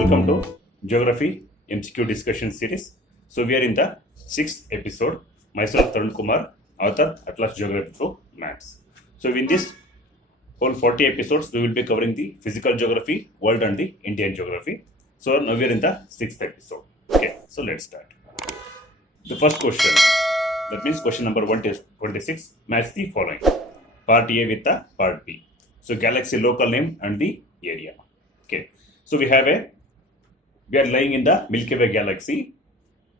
welcome to Geography MCQ discussion series. So we are in the 6th episode. Myself Tharun Kumar, author Atlas Geography through Maps. So in this whole 40 episodes, we will be covering the physical geography, world and the Indian geography. So now we are in the 6th episode. Okay, so let's start. The first question, that means question number 126, match the following. Part A with the part B. So galaxy local name and the area. Okay, so we are lying in the Milky Way galaxy,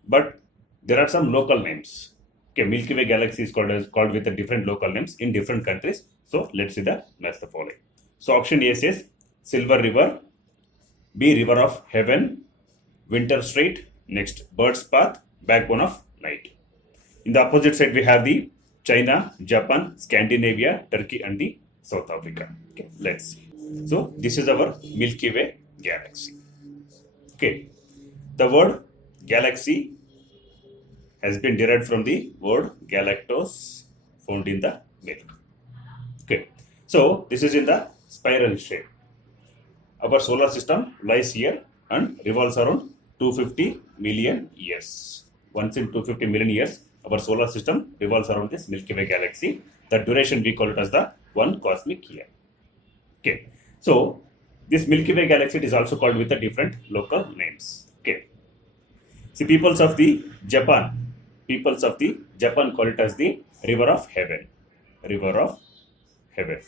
but there are some local names. Okay, Milky Way galaxy is called with the different local names in different countries. So let's see the match the following. So option A says Silver River, B River of Heaven, Winter Strait, next Bird's Path, Backbone of Night. In the opposite side we have the China, Japan, Scandinavia, Turkey and the South Africa. Okay, let's see. So this is our Milky Way galaxy. Okay, the word galaxy has been derived from the word galactose found in the milk. Okay, so this is in the spiral shape. Our solar system lies here and revolves around 250 million years. Once in 250 million years, our solar system revolves around this Milky Way galaxy. The duration we call it as the one cosmic year. Okay, so this Milky Way galaxy is also called with the different local names. Okay, see, peoples of the Japan call it as the River of Heaven. River of Heaven.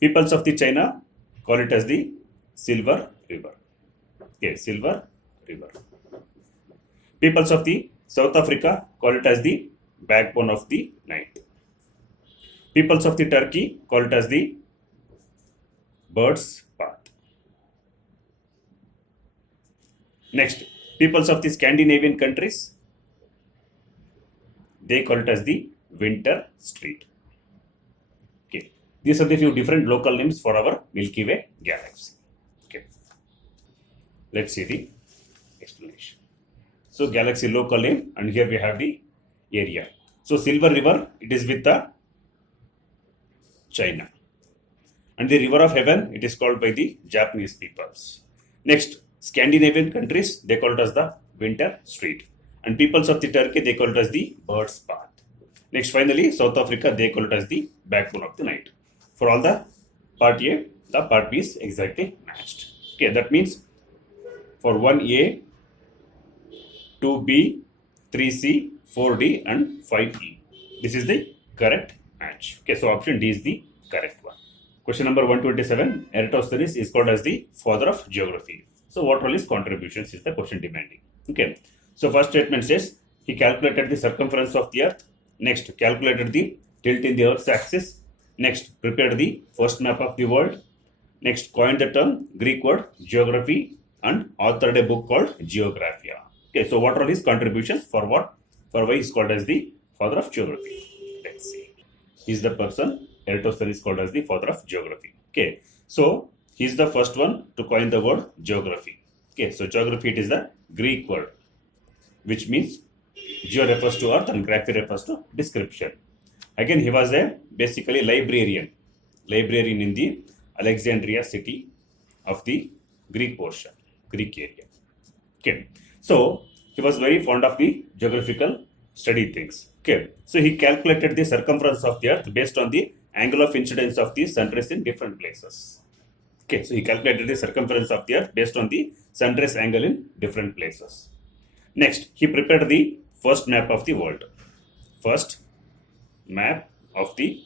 Peoples of the China call it as the Silver River. Okay, Silver River. Peoples of the South Africa call it as the Backbone of the Night. Peoples of the Turkey call it as the Bird's Path. Next, peoples of the Scandinavian countries, they call it as the Winter Strait. Okay, these are the few different local names for our Milky Way galaxy. Okay, let's see the explanation. So galaxy local name, and here we have the area. So Silver River, it is with the China. And the River of Heaven, it is called by the Japanese peoples. Next, Scandinavian countries, they call it as the Winter Strait. And peoples of the Turkey, they call it as the Bird's Path. Next, finally, South Africa, they call it as the Backbone of the Night. For all the part A, the part B is exactly matched. Okay, that means for 1A, 2B, 3C, 4D and 5E. This is the correct match. Okay, so option D is the correct one. Question number 127, Eratosthenes is called as the father of geography. So what were his contributions is the question demanding. Okay, so first statement says he calculated the circumference of the earth. Next, calculated the tilt in the earth's axis. Next, prepared the first map of the world. Next, coined the term Greek word geography and authored a book called Geographia. Okay, so what are his contributions for what? For why he is called as the father of geography? Let's see. He is the person, Eratosthenes is called as the father of geography. Okay, so he is the first one to coin the word geography. Okay, so geography, it is the Greek word, which means geo refers to earth and graphy refers to description. Again, he was a basically librarian in the Alexandria city of the Greek portion, Greek area. Okay, so he was very fond of the geographical study things. Okay, so he calculated the circumference of the earth based on the angle of incidence of the sun rays in different places. Okay, so he calculated the circumference of the earth based on the sun rays angle in different places. Next, he prepared the first map of the world. First map of the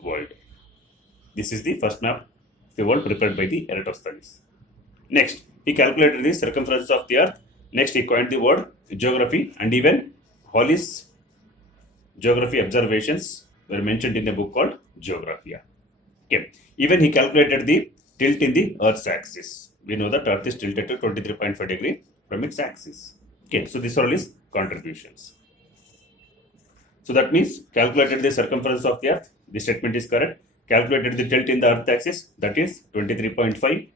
world. This is the first map of the world prepared by the Eratosthenes. Next, he calculated the circumference of the earth. Next, he coined the word geography, and even Halley's geography observations were mentioned in a book called Geographia. Okay, even he calculated the tilt in the earth's axis. We know that earth is tilted to 23.5 degree from its axis. Okay, so these are all his contributions. So that means calculated the circumference of the earth, the statement is correct. Calculated the tilt in the earth axis, that is 23.5.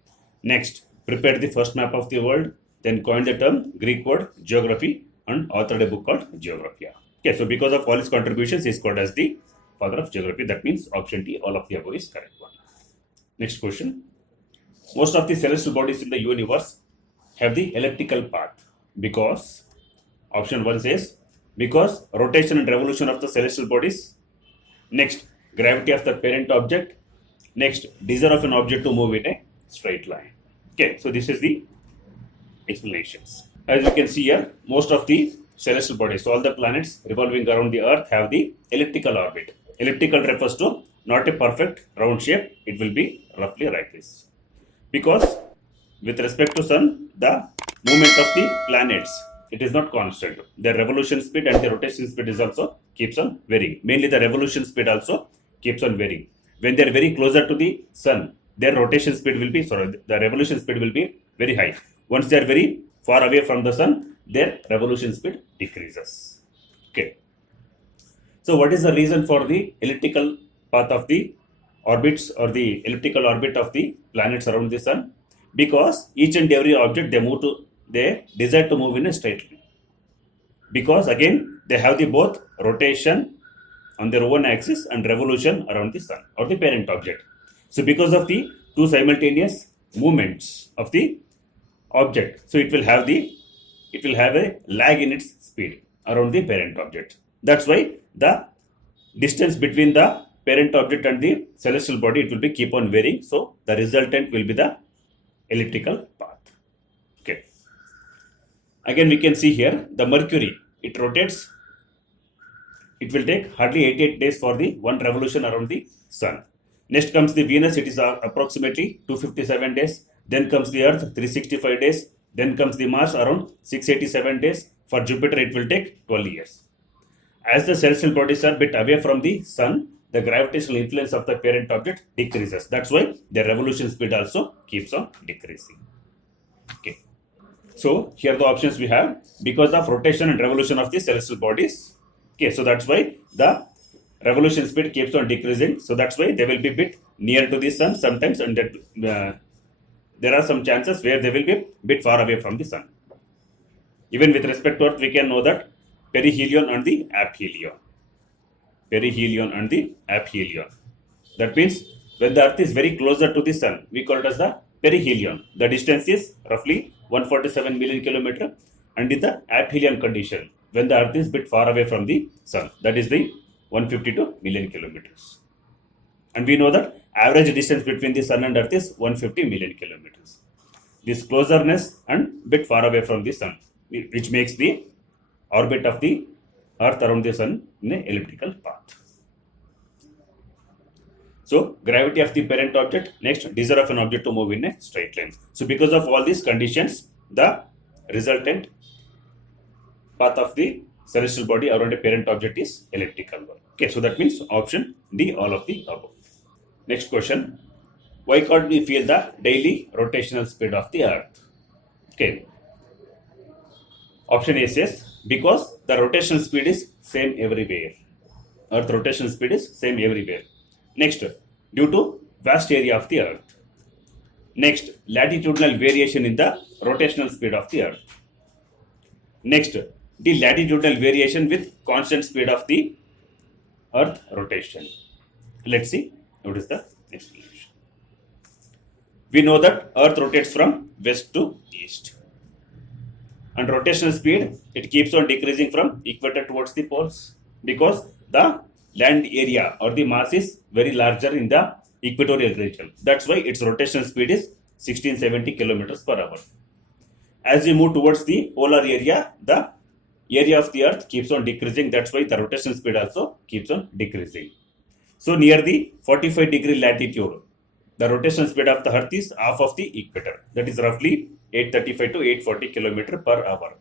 Next, prepared the first map of the world, then coined the term Greek word geography and authored a book called Geographia. Okay, so because of all his contributions, he is called as the father of geography. That means option D, all of the above is correct one. Next question. Most of the celestial bodies in the universe have the elliptical path? Because option 1 says because rotation and revolution of the celestial bodies. Next, gravity of the parent object. Next, desire of an object to move in a straight line. Okay, so this is the explanations. As you can see here, most of the celestial bodies, all the planets revolving around the Earth have the elliptical orbit. Elliptical refers to not a perfect round shape, it will be roughly like this. Because with respect to Sun, the movement of the planets, it is not constant. Their revolution speed and the rotation speed is also keeps on varying. Mainly the revolution speed also keeps on varying. When they are very closer to the Sun, their rotation speed will be, the revolution speed will be very high. Once they are very far away from the Sun, their revolution speed decreases. Okay. So what is the reason for the elliptical path of the orbits or the elliptical orbit of the planets around the Sun? Because each and every object they desire to move in a straight line. Because again they have the both rotation on their own axis and revolution around the Sun or the parent object. So because of the two simultaneous movements of the object, so it will have a lag in its speed around the parent object. That's why the distance between the parent object and the celestial body, it will be keep on varying. So the resultant will be the elliptical path. Okay. Again, we can see here the Mercury, it rotates. It will take hardly 88 days for the one revolution around the Sun. Next comes the Venus, it is approximately 257 days. Then comes the Earth, 365 days. Then comes the Mars, around 687 days. For Jupiter, it will take 12 years. As the celestial bodies are a bit away from the Sun, the gravitational influence of the parent object decreases. That's why the revolution speed also keeps on decreasing. Okay. So here the options we have because of rotation and revolution of the celestial bodies. Okay, so that's why the revolution speed keeps on decreasing. So that's why they will be a bit near to the Sun sometimes, and that there are some chances where they will be a bit far away from the Sun. Even with respect to Earth, we can know that perihelion and the aphelion. Perihelion and the aphelion. That means when the Earth is very closer to the Sun, we call it as the perihelion. The distance is roughly 147 million kilometer, and in the aphelion condition, when the Earth is bit far away from the Sun, that is the 152 million kilometers. And we know that average distance between the Sun and Earth is 150 million kilometers. This closeness and bit far away from the Sun, which makes the orbit of the Earth around the Sun in an elliptical path. So, gravity of the parent object. Next, desire of an object to move in a straight line. So, because of all these conditions, the resultant path of the celestial body around a parent object is elliptical one. Okay, so that means option D, all of the above. Next question. Why can't we feel the daily rotational speed of the Earth? Okay. Option A says because the rotational speed is same everywhere. Earth rotational speed is same everywhere. Next, due to vast area of the Earth. Next, latitudinal variation in the rotational speed of the Earth. Next, the latitudinal variation with constant speed of the Earth rotation. Let's see what is the explanation. We know that Earth rotates from west to east. And rotational speed, it keeps on decreasing from equator towards the poles because the land area or the mass is very larger in the equatorial region. That's why its rotational speed is 1670 kilometers per hour. As we move towards the polar area, the area of the Earth keeps on decreasing. That's why the rotational speed also keeps on decreasing. So near the 45 degree latitude, the rotational speed of the Earth is half of the equator. That is roughly 835 to 840 kilometer per hour.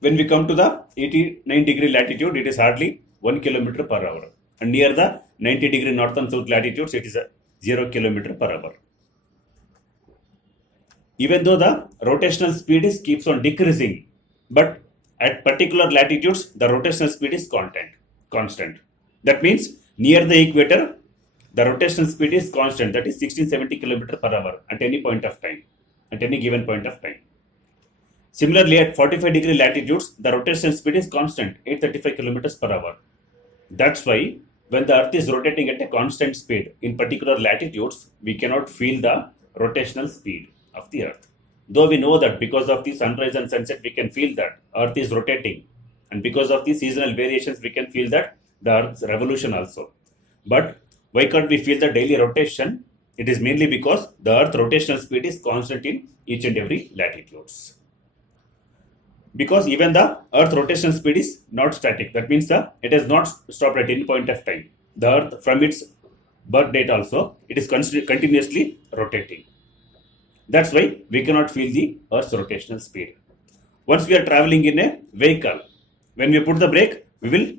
When we come to the 89 degree latitude, it is hardly 1 kilometer per hour. And near the 90 degree north and south latitudes, it is a 0 kilometer per hour. Even though the rotational speed keeps on decreasing, but at particular latitudes, the rotational speed is constant. That means near the equator, the rotational speed is constant. That is 1670 km per hour at any point of time, at any given point of time. Similarly, at 45 degree latitudes, the rotational speed is constant, 835 km per hour. That's why when the Earth is rotating at a constant speed in particular latitudes, we cannot feel the rotational speed of the Earth. Though we know that because of the sunrise and sunset, we can feel that Earth is rotating. And because of the seasonal variations, we can feel that the Earth's revolution also. But why can't we feel the daily rotation? It is mainly because the Earth rotational speed is constant in each and every latitudes. Because even the Earth rotational speed is not static. That means that it has not stopped at any point of time. The Earth, from its birth date also, it is continuously rotating. That's why we cannot feel the Earth's rotational speed. Once we are traveling in a vehicle, when we put the brake, we will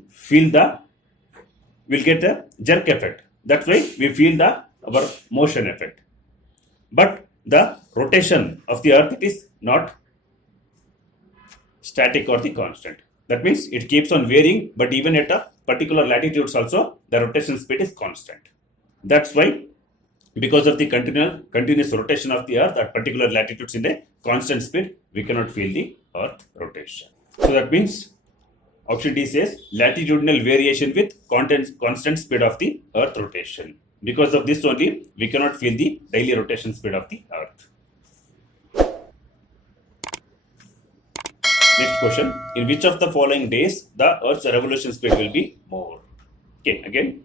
get the jerk effect. That's why we feel our motion effect. But the rotation of the Earth, it is not static or the constant. That means it keeps on varying, but even at a particular latitudes also, the rotational speed is constant. That's why, because of the continuous rotation of the Earth at particular latitudes in a constant speed, we cannot feel the Earth rotation. So that means option D says latitudinal variation with constant speed of the Earth rotation. Because of this only, we cannot feel the daily rotation speed of the Earth. Next question. In which of the following days the Earth's revolution speed will be more? Okay, again,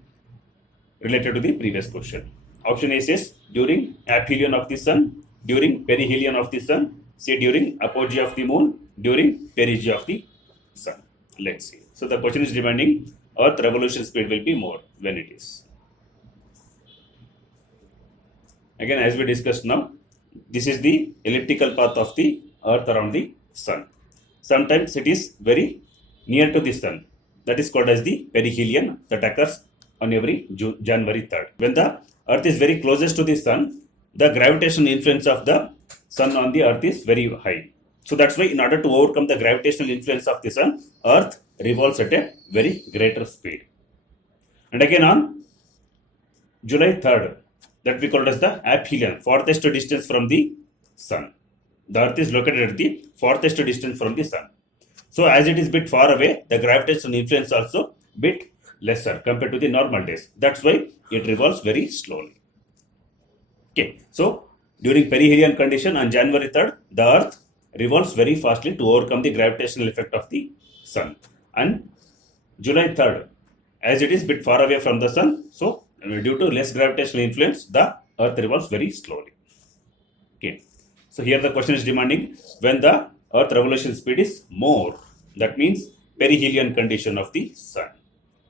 related to the previous question. Option A says during aphelion of the sun, during perihelion of the sun, say during apogee of the moon, during perigee of the sun. Let's see. So the question is demanding Earth revolution speed will be more when it is. Again, as we discussed now, this is the elliptical path of the Earth around the sun. Sometimes it is very near to the sun. That is called as the perihelion that occurs on every January 3rd. When the Earth is very closest to the sun, the gravitational influence of the sun on the Earth is very high. So that's why in order to overcome the gravitational influence of the sun, Earth revolves at a very greater speed. And again on July 3rd, that we call as the aphelion, farthest distance from the sun. The Earth is located at the farthest distance from the sun. So as it is bit far away, the gravitational influence also bit lesser compared to the normal days. That's why it revolves very slowly. Okay, so during perihelion condition on January 3rd, the Earth revolves very fastly to overcome the gravitational effect of the sun. And July 3rd, as it is bit far away from the sun, so due to less gravitational influence, the Earth revolves very slowly. Okay, so here the question is demanding when the Earth revolution speed is more. That means perihelion condition of the sun.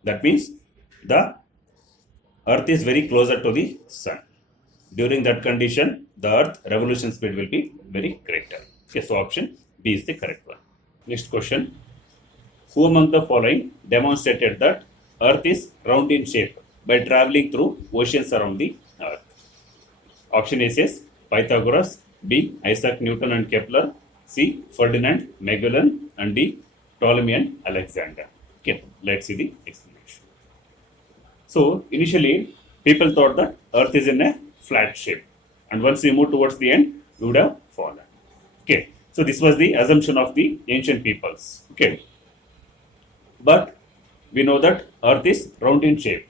That means the Earth is very closer to the sun. During that condition, the Earth revolution speed will be very greater. Okay, so option B is the correct one. Next question. Who among the following demonstrated that Earth is round in shape by traveling through oceans around the Earth? Option A says Pythagoras, B. Isaac Newton and Kepler, C. Ferdinand Magellan, and D. Ptolemy and Alexander. Okay, let's see the explanation. So initially, people thought that Earth is in a flat shape, and once we move towards the end, we would have fallen. Okay, so this was the assumption of the ancient peoples. Okay, but we know that Earth is round in shape.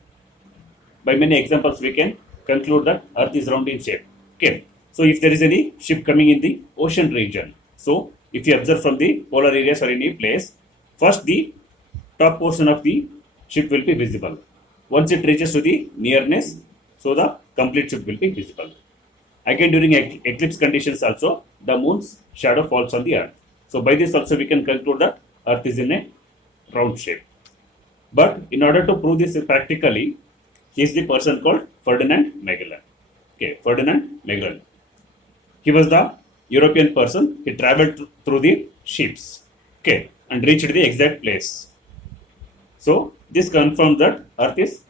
By many examples, we can conclude that Earth is round in shape. Okay, so if there is any ship coming in the ocean region, so if you observe from the polar areas or any place, first the top portion of the ship will be visible. Once it reaches to the nearness, so the complete ship will be visible. Again, during eclipse conditions also, the moon's shadow falls on the Earth. So by this also we can conclude that Earth is in a round shape. But in order to prove this practically, he is the person called Ferdinand Magellan. Okay, Ferdinand Magellan. He was the European person. He traveled through the ships. Okay, and reached the exact place. So this confirms that Earth is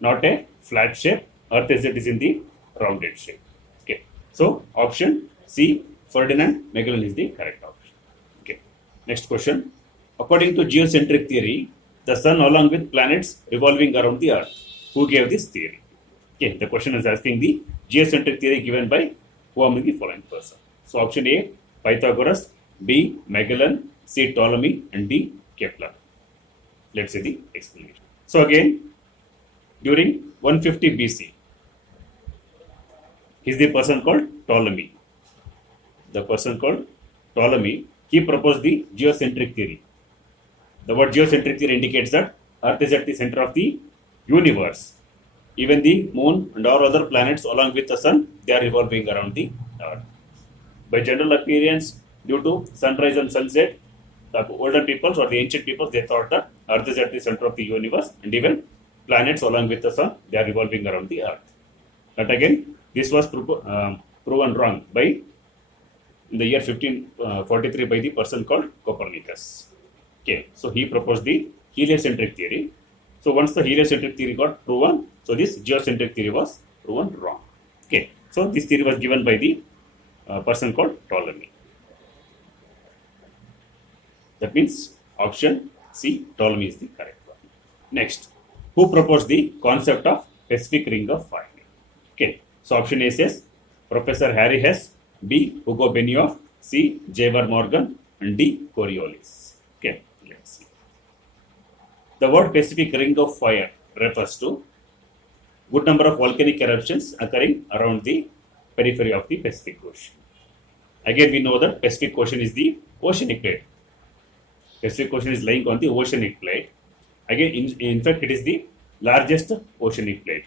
not a flat shape. Earth is in the rounded shape. Okay, so option C, Ferdinand Magellan is the correct option. Okay, next question. According to geocentric theory, the sun along with planets revolving around the Earth. Who gave this theory? Okay, the question is asking the geocentric theory given by who among the following person. So option A, Pythagoras, B, Magellan, C, Ptolemy, and D, Kepler. Let's see the explanation. So again, during 150 BC, he is the person called Ptolemy. the person called Ptolemy, he proposed the geocentric theory. The word geocentric theory indicates that Earth is at the center of the universe. Even the moon and all other planets along with the sun, they are revolving around the Earth. By general appearance, due to sunrise and sunset, the older peoples or the ancient peoples, they thought that Earth is at the center of the universe, and even planets along with the sun, they are revolving around the Earth. But again, this was proven wrong by in the year 1543 by the person called Copernicus. Okay, so he proposed the heliocentric theory. So once the heliocentric theory got proven, so this geocentric theory was proven wrong. Okay, so this theory was given by the person called Ptolemy. That means option C, Ptolemy is the correct one. Next, who proposed the concept of Pacific Ring of Fire? Okay, so option A says Professor Harry Hess, B. Hugo Benioff, C. J.R. Morgan, and D. Coriolis. Okay, let's see. The word Pacific Ring of Fire refers to good number of volcanic eruptions occurring around the periphery of the Pacific Ocean. Again, we know that Pacific Ocean is the oceanic plate. Pacific Ocean is lying on the oceanic plate. Again, in fact, it is the largest oceanic plate.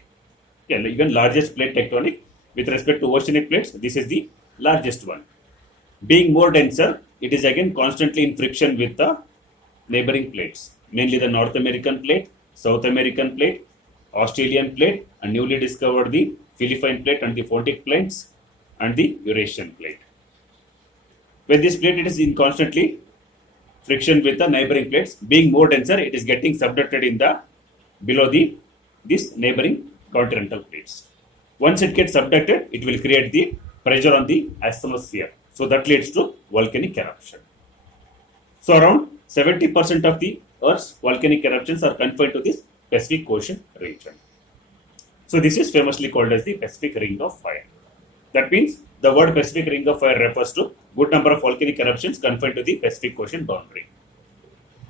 Okay, even largest plate tectonic with respect to oceanic plates, this is the largest one. Being more denser, it is again constantly in friction with the neighboring plates, mainly the North American plate, South American plate, Australian plate, and newly discovered the Philippine plate and the Photic plates and the Eurasian plate. When this plate it is in constantly friction with the neighboring plates, being more denser, it is getting subducted in the below this neighboring continental plates. Once it gets subducted, it will create the pressure on the atmosphere. So that leads to volcanic eruption. So around 70% of the Earth's volcanic eruptions are confined to this Pacific Ocean region. So this is famously called as the Pacific Ring of Fire. That means the word Pacific Ring of Fire refers to good number of volcanic eruptions confined to the Pacific Ocean boundary.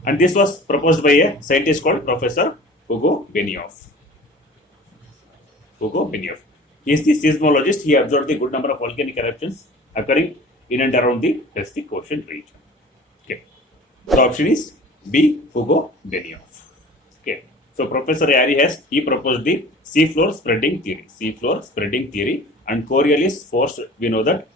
And this was proposed by a scientist called Professor Hugo Benioff. Hugo Benioff. He is the seismologist. He observed the good number of volcanic eruptions occurring in and around the Pacific Ocean region. Okay. The option is B. Hugo Benioff. Okay. So Professor Harry Hess, he proposed the seafloor spreading theory. Seafloor spreading theory. And Coriolis force, we know that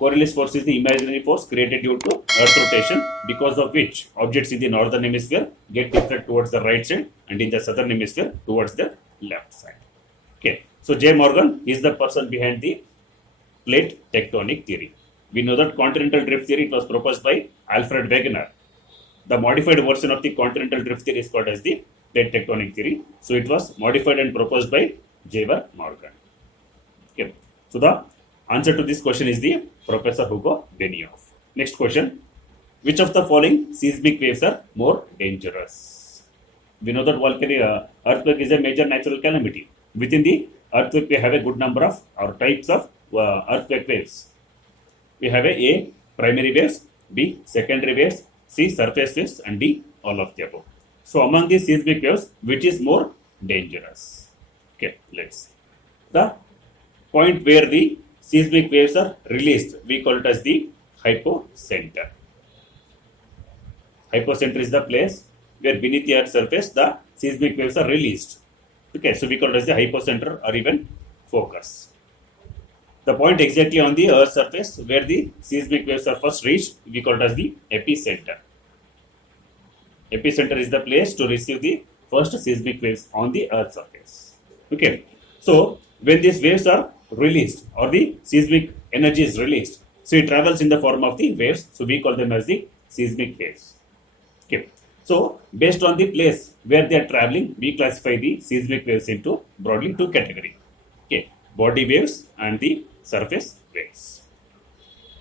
Coriolis force is the imaginary force created due to Earth rotation, because of which objects in the northern hemisphere get deflected towards the right side and in the southern hemisphere towards the left side. Okay, so J. Morgan is the person behind the plate tectonic theory. We know that continental drift theory, it was proposed by Alfred Wegener. The modified version of the continental drift theory is called as the plate tectonic theory. So it was modified and proposed by J.R. Morgan. Okay. So the answer to this question is the Professor Hugo Benioff. Next question. Which of the following seismic waves are more dangerous? We know that volcanic earthquake is a major natural calamity. Within the earthquake, we have a good number of or types of earthquake waves. We have A. Primary waves, B. Secondary waves, C. Surface waves, and D. All of the above. So among these seismic waves, which is more dangerous? Okay, let's see. The point where the seismic waves are released, we call it as the hypocenter. Hypocenter is the place where beneath the Earth's surface the seismic waves are released. Okay, so we call it as the hypocenter or even focus. The point exactly on the Earth's surface where the seismic waves are first reached, we call it as the epicenter. Epicenter is the place to receive the first seismic waves on the Earth's surface. Okay, so when these waves are released or the seismic energy is released, so it travels in the form of the waves, so we call them as the seismic waves. Okay, so based on the place where they are traveling, we classify the seismic waves into broadly two categories. Okay, body waves and the surface waves.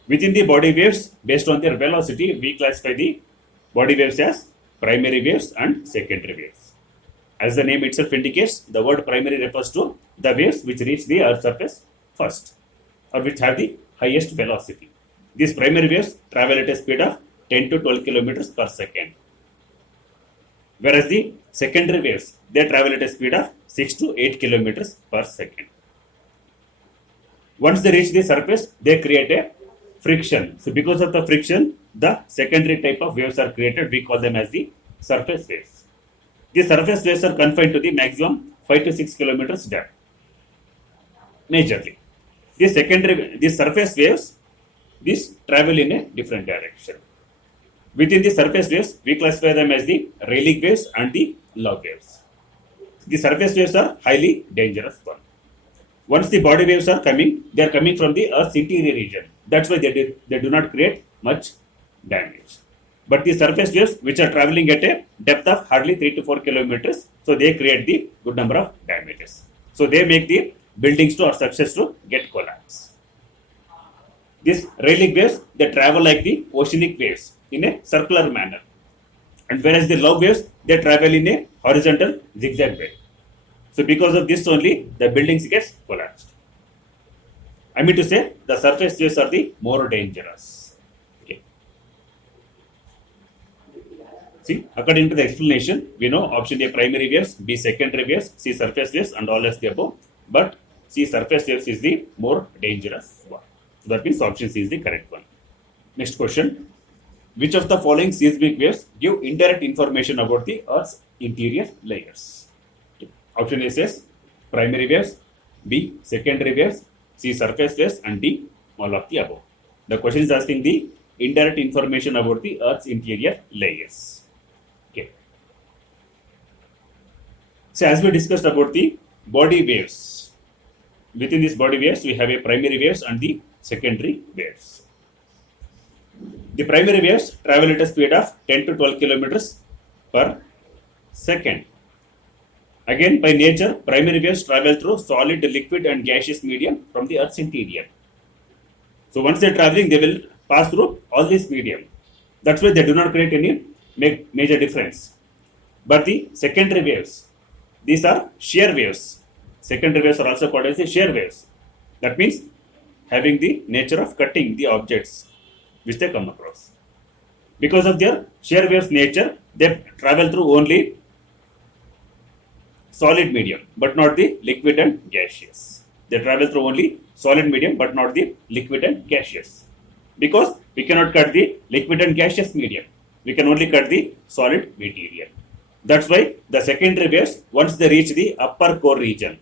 Within the body waves, based on their velocity, we classify the body waves as primary waves and secondary waves. As the name itself indicates, the word primary refers to the waves which reach the Earth's surface first or which have the highest velocity. These primary waves travel at a speed of 10 to 12 kilometers per second. Whereas the secondary waves, they travel at a speed of 6 to 8 kilometers per second. Once they reach the surface, they create a friction. So because of the friction, the secondary type of waves are created. We call them as the surface waves. The surface waves are confined to the maximum 5 to 6 kilometers depth. Majorly. The surface waves, these travel in a different direction. Within the surface waves, we classify them as the Rayleigh waves and the log waves. The surface waves are highly dangerous one. Once the body waves are coming, they are coming from the Earth's interior region. That's why they do not create much damage. But the surface waves, which are traveling at a depth of hardly 3 to 4 kilometers, so they create the good number of damages. So they make the buildings to or structures to get collapse. These Rayleigh waves, they travel like the oceanic waves in a circular manner. And whereas the log waves, they travel in a horizontal zigzag way. So because of this only, the buildings get collapsed. I mean to say, the surface waves are the more dangerous. Okay. See, according to the explanation, we know option A primary waves, B secondary waves, C surface waves, and all as the above. But C surface waves is the more dangerous one. So that means option C is the correct one. Next question. Which of the following seismic waves give indirect information about the Earth's interior layers? Okay. Option A says primary waves, B secondary waves, C surface waves, and D all of the above. The question is asking the indirect information about the Earth's interior layers. Okay. So as we discussed about the body waves, within these body waves we have a primary waves and the secondary waves. The primary waves travel at a speed of 10 to 12 kilometers per second. Again, by nature, primary waves travel through solid, liquid, and gaseous medium from the Earth's interior. So once they are traveling, they will pass through all this medium. That's why they do not create any major difference. But the secondary waves, these are shear waves. Secondary waves are also called as the shear waves. That means having the nature of cutting the objects which they come across. Because of their shear waves nature, they travel through only solid medium, but not the liquid and gaseous. They travel through only solid medium, but not the liquid and gaseous. Because we cannot cut the liquid and gaseous medium. We can only cut the solid material. That's why the secondary waves, once they reach the upper core region,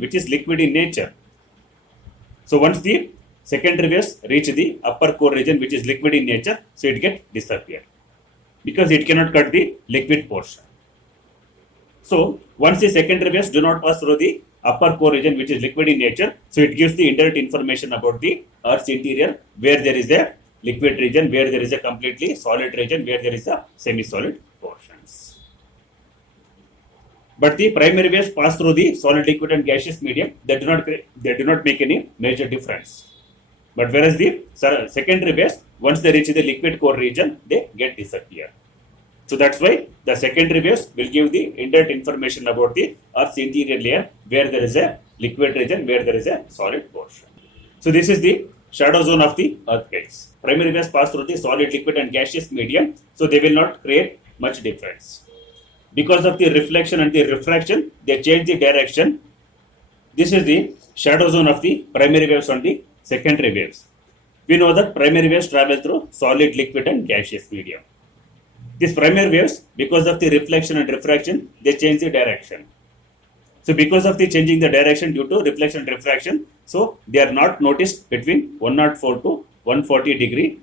which is liquid in nature. So once the secondary waves reach the upper core region, which is liquid in nature, so it gets disappear because it cannot cut the liquid portion. So once the secondary waves do not pass through the upper core region, which is liquid in nature, so it gives the indirect information about the Earth's interior, where there is a liquid region, where there is a completely solid region, where there is a semi-solid portions. But the primary waves pass through the solid, liquid, and gaseous medium. They do not make any major difference. But whereas the secondary waves, once they reach the liquid core region, they get disappear. So that's why the secondary waves will give the indirect information about the Earth's interior layer, where there is a liquid region, where there is a solid portion. So this is the shadow zone of the earthquakes. Primary waves pass through the solid, liquid, and gaseous medium, so they will not create much difference. Because of the reflection and the refraction, they change the direction. This is the shadow zone of the primary waves and the secondary waves. We know that primary waves travel through solid, liquid, and gaseous medium. These primary waves, because of the reflection and refraction, they change the direction. So because of the changing the direction due to reflection and refraction, so they are not noticed between 104 to 140 degree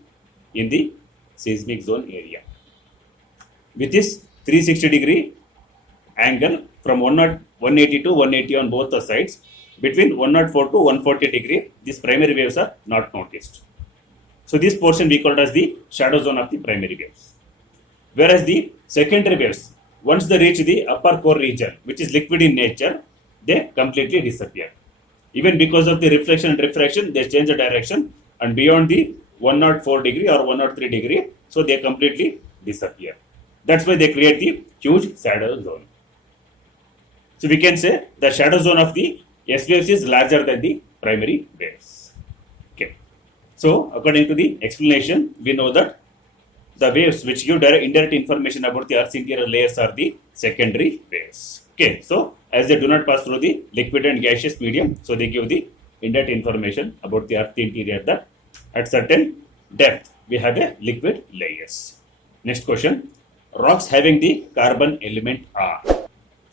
in the seismic zone area. With this 360 degree angle from 180 to 180 on both the sides, between 104 to 140 degree, these primary waves are not noticed. So this portion we call as the shadow zone of the primary waves. Whereas the secondary waves, once they reach the upper core region, which is liquid in nature, they completely disappear. Even because of the reflection and refraction, they change the direction, and beyond the 104 degree or 103 degree, so they completely disappear. That's why they create the huge shadow zone. So we can say the shadow zone of the S waves is larger than the primary waves. Okay. So according to the explanation, we know that the waves which give indirect information about the Earth's interior layers are the secondary waves. Okay. So as they do not pass through the liquid and gaseous medium, so they give the indirect information about the Earth's interior, the At certain depth, we have a liquid layers. Next question. Rocks having the carbon element are.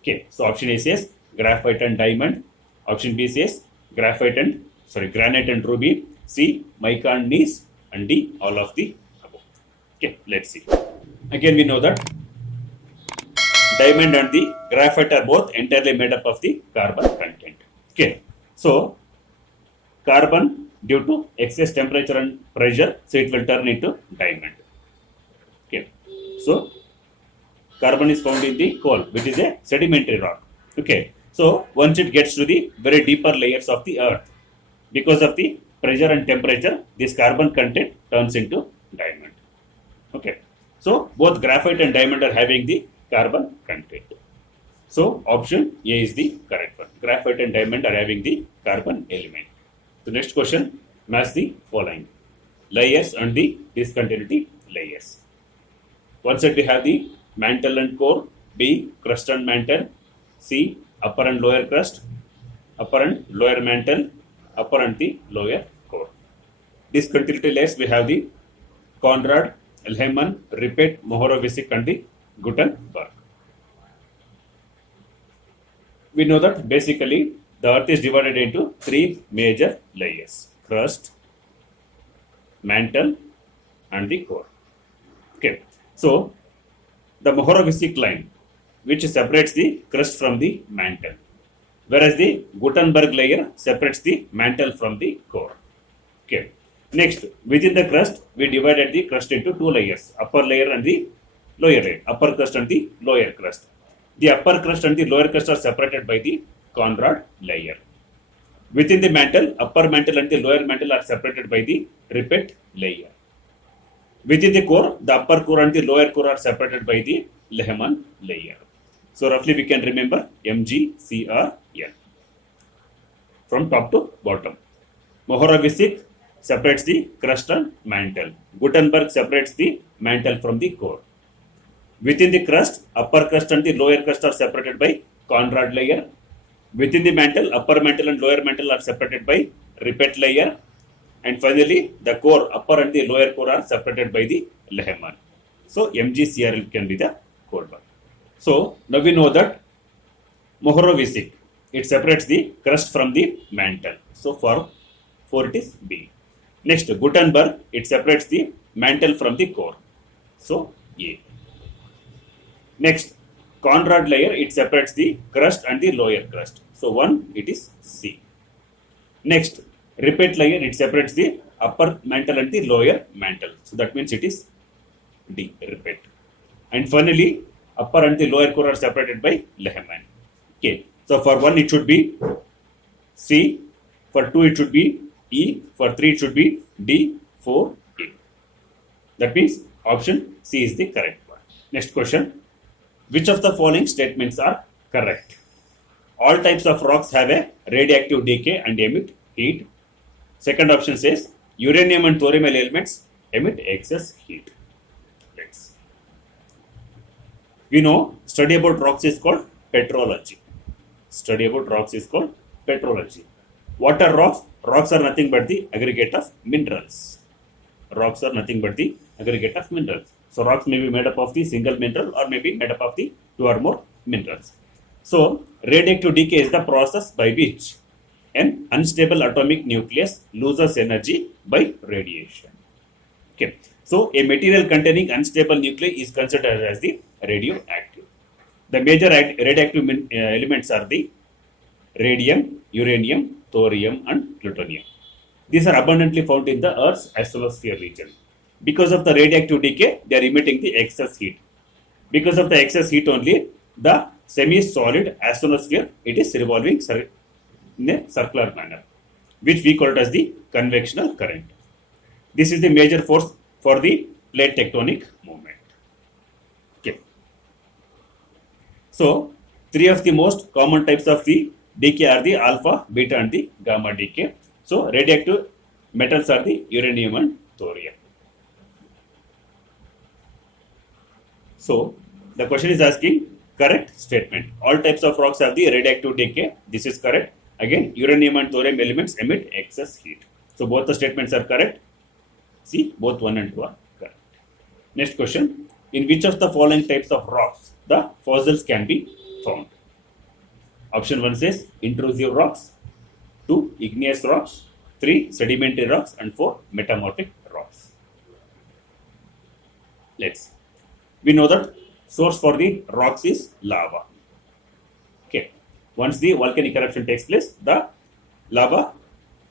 Okay, so option A says graphite and diamond. Option B says granite and ruby. C, mica and gneiss. And D, all of the above. Okay, let's see. Again, we know that diamond and the graphite are both entirely made up of the carbon content. Okay, so carbon due to excess temperature and pressure, so it will turn into diamond. Okay, so carbon is found in the coal, which is a sedimentary rock. Okay, so once it gets to the very deeper layers of the earth, because of the pressure and temperature, this carbon content turns into diamond. Okay, so both graphite and diamond are having the carbon content. So option A is the correct one. Graphite and diamond are having the carbon element. The next question, match the following layers and the discontinuity layers. One side we have the mantle and core, B, crust and mantle, C, upper and lower crust, upper and lower mantle, upper and the lower core. Discontinuity layers we have the Conrad, Lehman, Ripet, Mohorovičić and the Gutenberg. We know that basically the earth is divided into three major layers: crust, mantle and the core. Okay, so the Mohorovičić line, which separates the crust from the mantle, whereas the Gutenberg layer separates the mantle from the core. Okay, next, within the crust we divided the crust into two layers: upper layer and the lower layer, upper crust and the lower crust. The upper crust and the lower crust are separated by the Conrad layer. Within the mantle, upper mantle and the lower mantle are separated by the Ripet layer. Within the core, the upper core and the lower core are separated by the Lehman layer. So roughly we can remember MgCrl from top to bottom. Mohorovičić separates the crust and mantle. Gutenberg separates the mantle from the core. Within the crust, upper crust and the lower crust are separated by Conrad layer. Within the mantle, upper mantle and lower mantle are separated by Ripet layer. And finally, the core, upper and the lower core are separated by the Lehman. So MgCrl can be the code one. So now we know that Mohorovičić, it separates the crust from the mantle. So for it is B. Next, Gutenberg, it separates the mantle from the core. So A. Next, Conrad layer, it separates the crust and the lower crust. So 1, it is C. Next, Ripet layer, it separates the upper mantle and the lower mantle. So that means it is D, Ripet. And finally, upper and the lower core are separated by Lehman. Okay. So for 1, it should be C. For 2, it should be E. For 3, it should be D. 4, A. That means option C is the correct one. Next question. Which of the following statements are correct? All types of rocks have a radioactive decay and emit heat. Second option says uranium and thorium elements emit excess heat. We know study about rocks is called petrology. Study about rocks is called petrology. What are rocks? Rocks are nothing but the aggregate of minerals. Rocks are nothing but the aggregate of minerals. So rocks may be made up of the single mineral or may be made up of the two or more minerals. So radioactive decay is the process by which an unstable atomic nucleus loses energy by radiation. Okay. So a material containing unstable nuclei is considered as the radioactive. The major radioactive elements are the radium, uranium, thorium and plutonium. These are abundantly found in the Earth's astrosphere region. Because of the radioactive decay, they are emitting the excess heat. Because of the excess heat only, the semi-solid astrosphere, it is revolving in a circular manner, which we call it as the convectional current. This is the major force for the plate tectonic movement. Okay. So, three of the most common types of the decay are the alpha, beta and the gamma decay. So, radioactive metals are the uranium and thorium. So, the question is asking correct statement. All types of rocks have the radioactive decay. This is correct. Again, uranium and thorium elements emit excess heat. So, both the statements are correct. See, both 1 and 2 are correct. Next question. In which of the following types of rocks the fossils can be found? Option 1 says intrusive rocks, 2 igneous rocks, 3 sedimentary rocks, and 4 metamorphic rocks. We know that source for the rocks is lava. Okay. Once the volcanic eruption takes place, the lava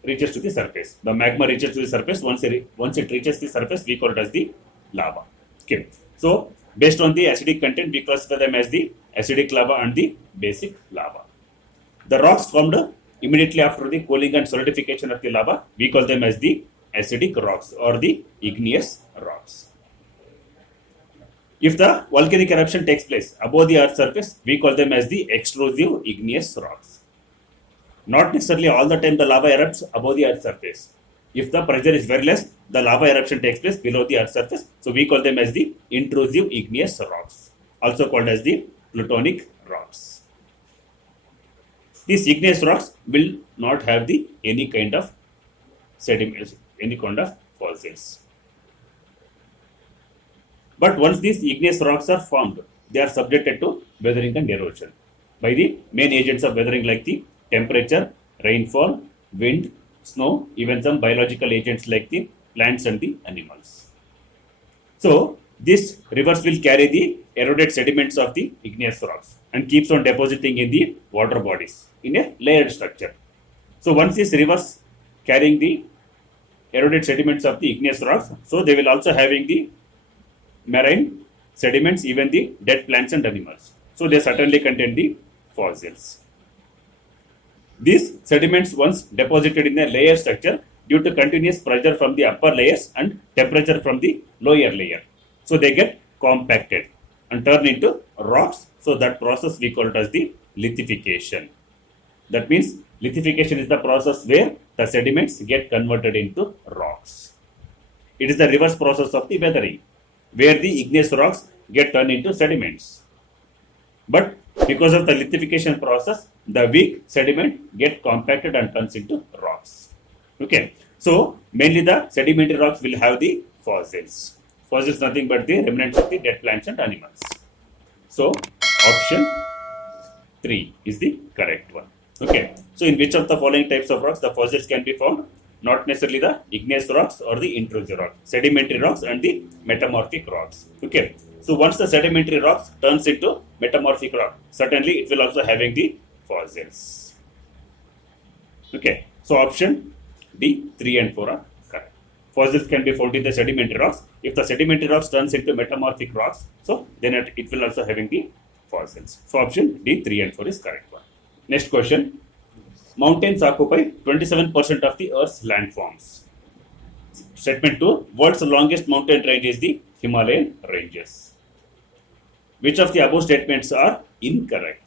reaches to the surface. The magma reaches to the surface. Once it reaches the surface, we call it as the lava. Okay. So, based on the acidic content, we classify them as the acidic lava and the basic lava. The rocks formed immediately after the cooling and solidification of the lava, we call them as the acidic rocks or the igneous rocks. If the volcanic eruption takes place above the Earth's surface, we call them as the extrusive igneous rocks. Not necessarily all the time the lava erupts above the Earth's surface. If the pressure is very less, the lava eruption takes place below the Earth's surface. So we call them as the intrusive igneous rocks, also called as the plutonic rocks. These igneous rocks will not have any kind of sediments, any kind of fossils. But once these igneous rocks are formed, they are subjected to weathering and erosion by the main agents of weathering like the temperature, rainfall, wind, snow, even some biological agents like the plants and the animals. So, these rivers will carry the eroded sediments of the igneous rocks and keeps on depositing in the water bodies in a layered structure. So, once these rivers carrying the eroded sediments of the igneous rocks, so they will also having the marine sediments, even the dead plants and animals. So they certainly contain the fossils. These sediments once deposited in a layer structure due to continuous pressure from the upper layers and temperature from the lower layer. So they get compacted and turn into rocks. So that process we call it as the lithification. That means lithification is the process where the sediments get converted into rocks. It is the reverse process of the weathering, where the igneous rocks get turned into sediments. But because of the lithification process, the weak sediment get compacted and turns into rocks. Okay. So, mainly the sedimentary rocks will have the fossils. Fossils nothing but the remnants of the dead plants and animals. So, option 3 is the correct one. Okay. So, in which of the following types of rocks the fossils can be found? Not necessarily the igneous rocks or the intrusive rocks, sedimentary rocks and the metamorphic rocks. Okay. So once the sedimentary rocks turns into metamorphic rock, certainly it will also having the fossils. Okay. So option D, 3 and 4 are correct. Fossils can be found in the sedimentary rocks. If the sedimentary rocks turns into metamorphic rocks, so then it will also having the fossils. So option D, 3 and 4 is correct one. Next question. Mountains occupy 27% of the Earth's landforms. Statement 2. World's longest mountain range is the Himalayan ranges. Which of the above statements are incorrect?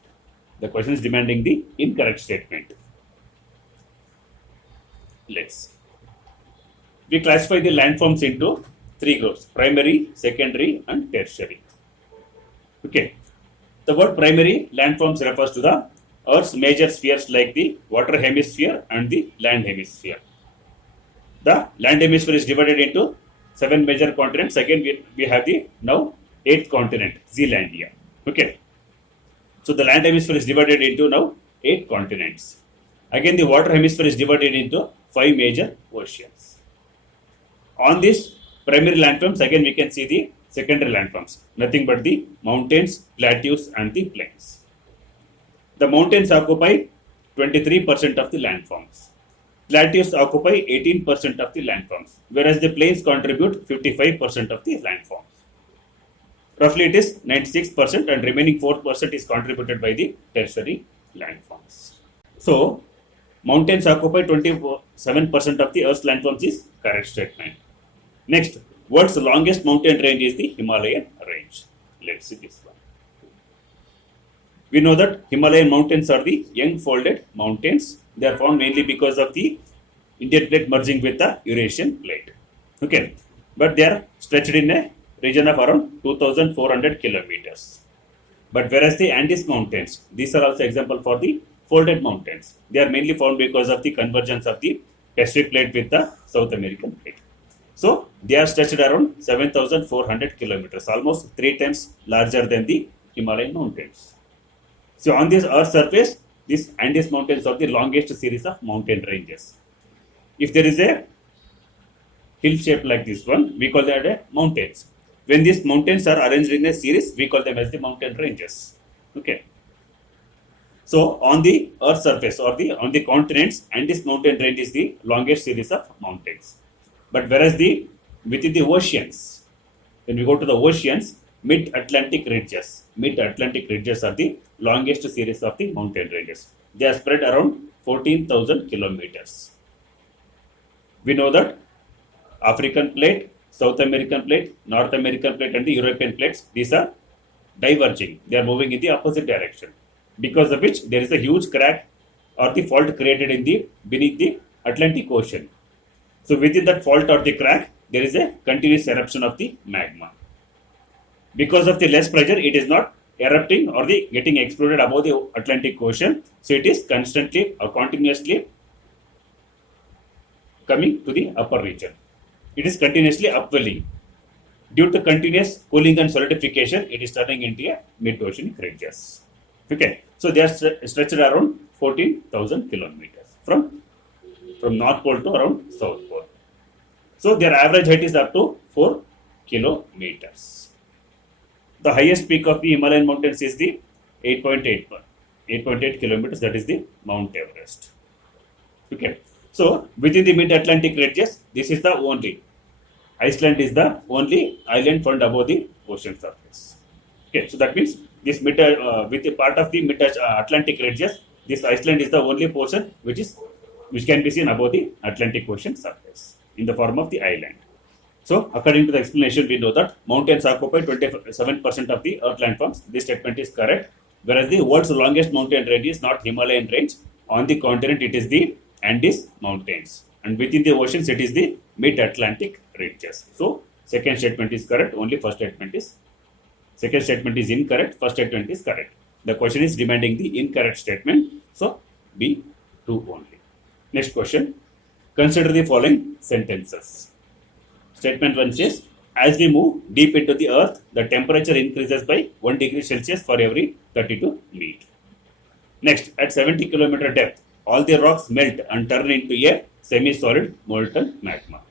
The question is demanding the incorrect statement. We classify the landforms into 3 groups: primary, secondary, and tertiary. Okay. The word primary landforms refers to the Earth's major spheres like the water hemisphere and the land hemisphere. The land hemisphere is divided into 7 major continents. Again, we have the now 8th continent, Zealandia. Okay. So the land hemisphere is divided into now 8 continents. Again, the water hemisphere is divided into 5 major oceans. On this primary landforms, again we can see the secondary landforms. Nothing but the mountains, plateaus, and the plains. The mountains occupy 23% of the landforms. Plateaus occupy 18% of the landforms, whereas the plains contribute 55% of the landforms. Roughly it is 96% and remaining 4% is contributed by the tertiary landforms. So, mountains occupy 27% of the Earth's landforms is correct statement. Next, world's longest mountain range is the Himalayan range. Let's see this one. We know that Himalayan mountains are the young folded mountains. They are found mainly because of the Indian plate merging with the Eurasian plate. Okay, but they are stretched in a region of around 2,400 kilometers. But whereas the Andes mountains, these are also example for the folded mountains. They are mainly found because of the convergence of the Pacific plate with the South American plate. So they are stretched around 7,400 kilometers, almost 3 times larger than the Himalayan mountains. So on this Earth's surface, these Andes mountains are the longest series of mountain ranges. If there is a hill shape like this one, we call that a mountains. When these mountains are arranged in a series, we call them as the mountain ranges. Okay. So on the Earth's surface or on the continents, Andes mountain range is the longest series of mountains. But whereas within the oceans, when we go to the oceans, mid-Atlantic ridges are the longest series of the mountain ranges. They are spread around 14,000 kilometers. We know that African plate, South American plate, North American plate, and the European plates, these are diverging. They are moving in the opposite direction, because of which there is a huge crack or the fault created beneath the Atlantic Ocean. So within that fault or the crack, there is a continuous eruption of the magma. Because of the less pressure, it is not erupting or getting exploded above the Atlantic Ocean. So it is constantly or continuously coming to the upper region. It is continuously upwelling. Due to continuous cooling and solidification, it is turning into a mid-oceanic ridges. Okay, so they are stretched around 14,000 kilometers from North Pole to around South Pole. So their average height is up to 4 kilometers. The highest peak of the Himalayan mountains is the 8.8 kilometers. That is the Mount Everest. Okay, so within the mid-Atlantic ridges, this is the only. Iceland is the only island found above the ocean surface. Okay, so that means this with the part of the mid-Atlantic ridges, this Iceland is the only portion which can be seen above the Atlantic Ocean surface in the form of the island. So, according to the explanation, we know that mountains occupy 27% of the Earth landforms. This statement is correct. Whereas the world's longest mountain range is not Himalayan range. On the continent, it is the Andes mountains. And within the oceans, it is the mid-Atlantic ridges. So, second statement is correct. Only second statement is incorrect. First statement is correct. The question is demanding the incorrect statement. So, B, true only. Next question. Consider the following sentences. Statement 1 says, as we move deep into the earth, the temperature increases by 1 degree Celsius for every 32 meters. Next, at 70 kilometer depth, all the rocks melt and turn into a semi-solid molten magma.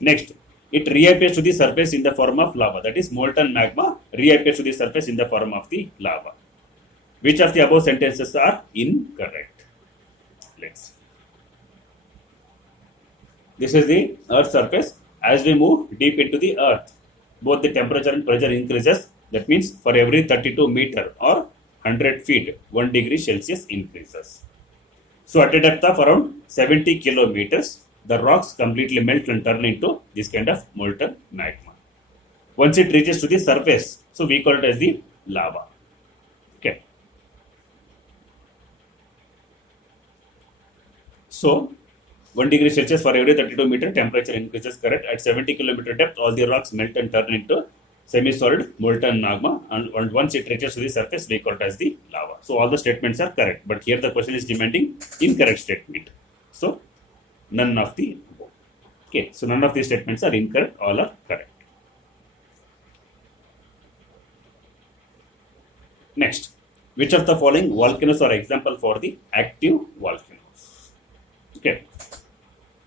Next, it reappears to the surface in the form of lava. That is, molten magma reappears to the surface in the form of the lava. Which of the above sentences are incorrect? Let's. This is the Earth's surface. As we move deep into the earth, both the temperature and pressure increases. That means for every 32 meter or 100 feet, 1 degree Celsius increases. So at a depth of around 70 kilometers, the rocks completely melt and turn into this kind of molten magma. Once it reaches to the surface, so we call it as the lava. Okay. So 1 degree Celsius for every 32 meter temperature increases, correct. At 70 kilometer depth, all the rocks melt and turn into semi-solid molten magma, and once it reaches to the surface, we call it as the lava. So all the statements are correct, but here the question is demanding incorrect statement. So none of the above. Okay, so none of these statements are incorrect, all are correct. Next, which of the following volcanoes are example for the active volcanoes? Okay.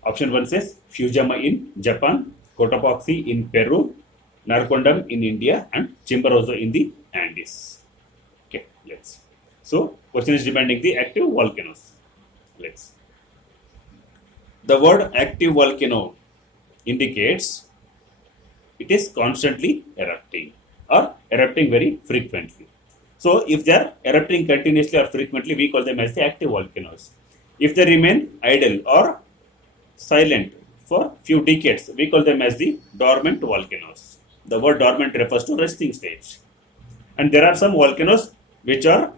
Option 1 says Fujiyama in Japan, Cotopaxi in Peru, Narcondam in India, and Chimborazo in the Andes. Okay, let's. So, question is demanding the active volcanoes. Let's. The word active volcano indicates it is constantly erupting or erupting very frequently. So, if they are erupting continuously or frequently, we call them as the active volcanoes. If they remain idle or silent for few decades, we call them as the dormant volcanoes. The word dormant refers to resting stage. And there are some volcanoes which are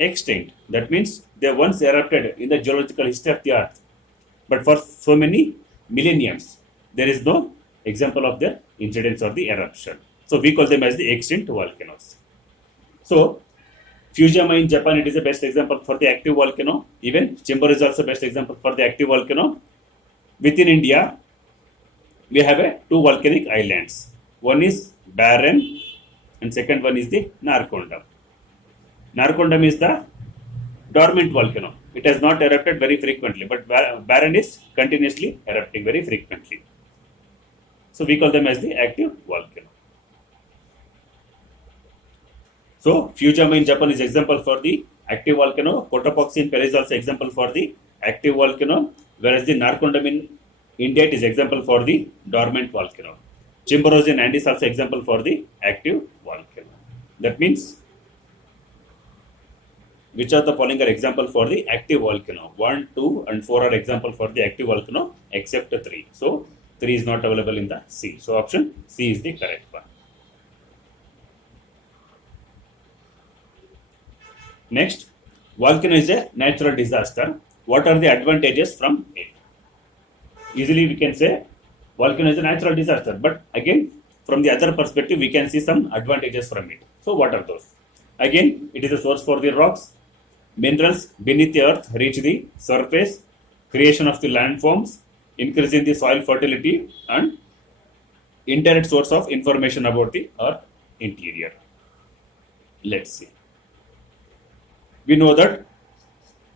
extinct. That means they once erupted in the geological history of the earth. But for so many millenniums, there is no example of their incidence or the eruption. So we call them as the extinct volcanoes. So Fujiyama in Japan, it is the best example for the active volcano. Even Chimborazo is also best example for the active volcano. Within India, we have two volcanic islands. One is Barren and second one is the Narcondam. Narcondam is the dormant volcano. It has not erupted very frequently, but Barren is continuously erupting very frequently. So we call them as the active volcano. So Fujiyama in Japan is example for the active volcano. Cotopaxi in Peru is also example for the active volcano, whereas the Narcondam in India is example for the dormant volcano. Chimborazo in Andes also example for the active volcano. That means which are the following are example for the active volcano? 1, 2 and 4 are example for the active volcano except 3. So 3 is not available in the C. So option C is the correct one. Next, volcano is a natural disaster. What are the advantages from it? Easily we can say volcano is a natural disaster, but again from the other perspective we can see some advantages from it. So what are those? Again, it is a source for the rocks. Minerals beneath the earth reach the surface, creation of the landforms, increasing the soil fertility, and indirect source of information about the earth interior. Let's see. We know that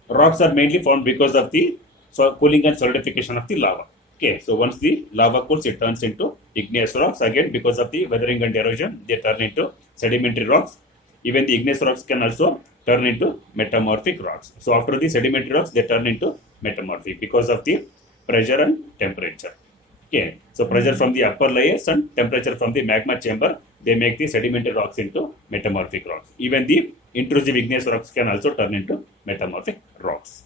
rocks are mainly formed because of the cooling and solidification of the lava. Okay, so once the lava cools, it turns into igneous rocks. Again, because of the weathering and erosion, they turn into sedimentary rocks. Even the igneous rocks can also turn into metamorphic rocks. So after the sedimentary rocks, they turn into metamorphic because of the pressure and temperature. Okay, so pressure from the upper layers and temperature from the magma chamber, they make the sedimentary rocks into metamorphic rocks. Even the intrusive igneous rocks can also turn into metamorphic rocks.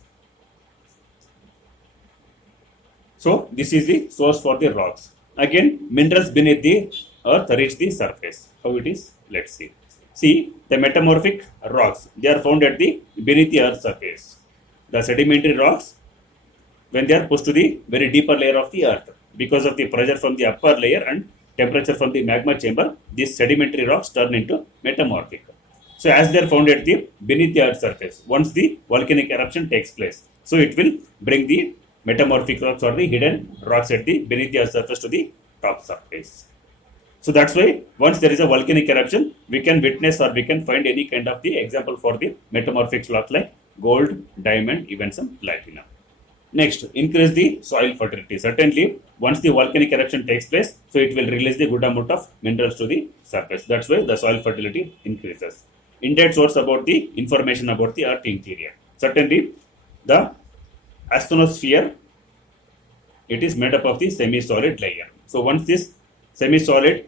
So this is the source for the rocks. Again, minerals beneath the earth reach the surface. How it is? Let's see. See, the metamorphic rocks, they are found at the beneath the earth's surface. The sedimentary rocks, when they are pushed to the very deeper layer of the earth, because of the pressure from the upper layer and temperature from the magma chamber, these sedimentary rocks turn into metamorphic. So as they are found at the beneath the earth's surface, once the volcanic eruption takes place, so it will bring the metamorphic rocks or the hidden rocks at the beneath the earth's surface to the top surface. So that's why once there is a volcanic eruption, we can witness or we can find any kind of the example for the metamorphic rock like gold, diamond, even some platinum. Next, increase the soil fertility. Certainly, once the volcanic eruption takes place, so it will release the good amount of minerals to the surface. That's why the soil fertility increases. Indirect source about the information about the earth interior. Certainly, the asthenosphere, it is made up of the semi-solid layer. So once this semi-solid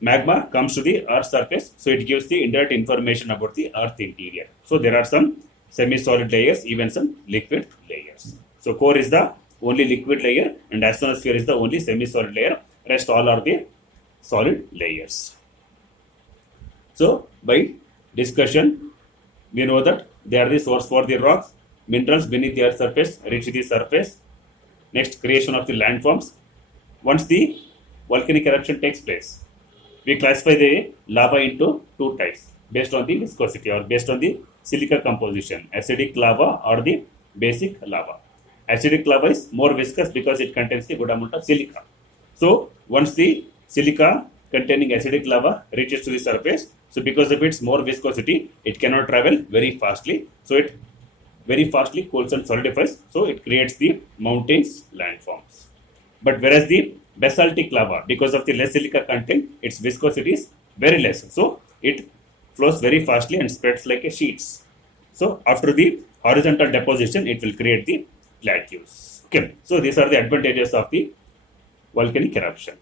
magma comes to the earth surface, so it gives the indirect information about the earth interior. So there are some semi-solid layers, even some liquid layers. So core is the only liquid layer and asthenosphere is the only semi-solid layer. Rest all are the solid layers. So by discussion, we know that they are the source for the rocks. Minerals beneath the earth's surface reach the surface. Next, creation of the landforms. Once the volcanic eruption takes place, we classify the lava into two types based on the viscosity or based on the silica composition, acidic lava or the basic lava. Acidic lava is more viscous because it contains the good amount of silica. So once the silica containing acidic lava reaches to the surface, so because of its more viscosity, it cannot travel very fastly. So it very fastly cools and solidifies. So it creates the mountains landforms. But whereas the basaltic lava, because of the less silica content, its viscosity is very less. So it flows very fastly and spreads like a sheets. So after the horizontal deposition, it will create the plateaus. Okay. So these are the advantages of the volcanic eruption.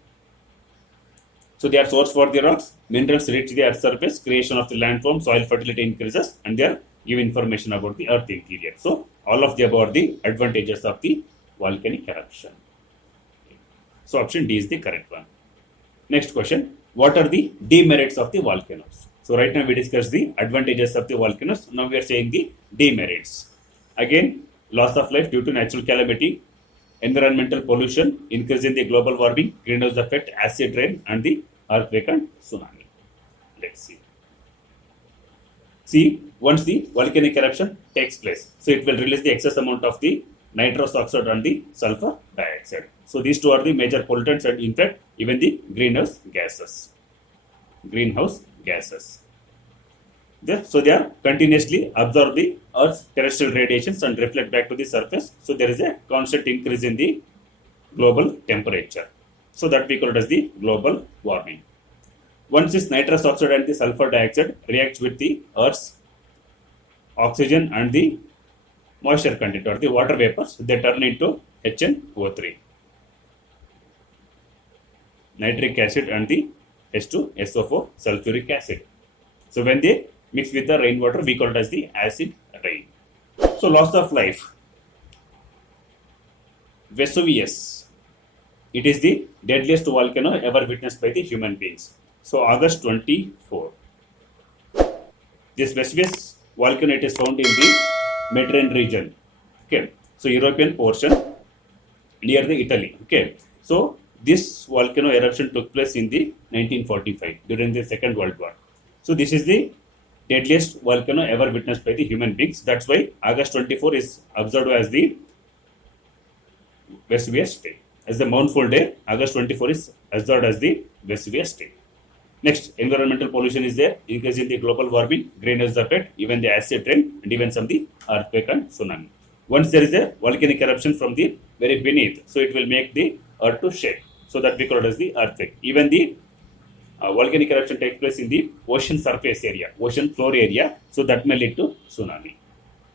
So they are source for the rocks, minerals reach the earth's surface, creation of the landform, soil fertility increases, and they are give information about the earth interior. So all of the above are the advantages of the volcanic eruption. So option D is the correct one. Next question, what are the demerits of the volcanoes? So right now we discussed the advantages of the volcanoes. Now we are saying the demerits. Again, loss of life due to natural calamity, environmental pollution, increase in the global warming, greenhouse effect, acid rain, and the earthquake and tsunami. Let's see. See, once the volcanic eruption takes place, so it will release the excess amount of the nitrous oxide and the sulfur dioxide. So these two are the major pollutants and in fact even the greenhouse gases. So they are continuously absorb the Earth's terrestrial radiations and reflect back to the surface. So there is a constant increase in the global temperature. So that we call it as the global warming. Once this nitrous oxide and the sulfur dioxide reacts with the Earth's oxygen and the moisture content or the water vapors, they turn into HNO3, nitric acid and the H2SO4 sulfuric acid. So when they mix with the rainwater, we call it as the acid rain. So loss of life. Vesuvius. It is the deadliest volcano ever witnessed by the human beings. So August 24. This Vesuvius volcano, it is found in the Mediterranean region. Okay. So European portion near the Italy. Okay. So this volcano eruption took place in the 1945 during the Second World War. So this is the deadliest volcano ever witnessed by the human beings. That's why August 24 is observed as the Vesuvius Day. As the Mournful Day, August 24 is observed as the Vesuvius Day. Next, environmental pollution is there, increase in the global warming, greenhouse effect, even the acid rain, and even some the earthquake and tsunami. Once there is a volcanic eruption from the very beneath, so it will make the earth to shake. So that we call it as the earthquake. Even the volcanic eruption takes place in the ocean surface area, ocean floor area, so that may lead to tsunami.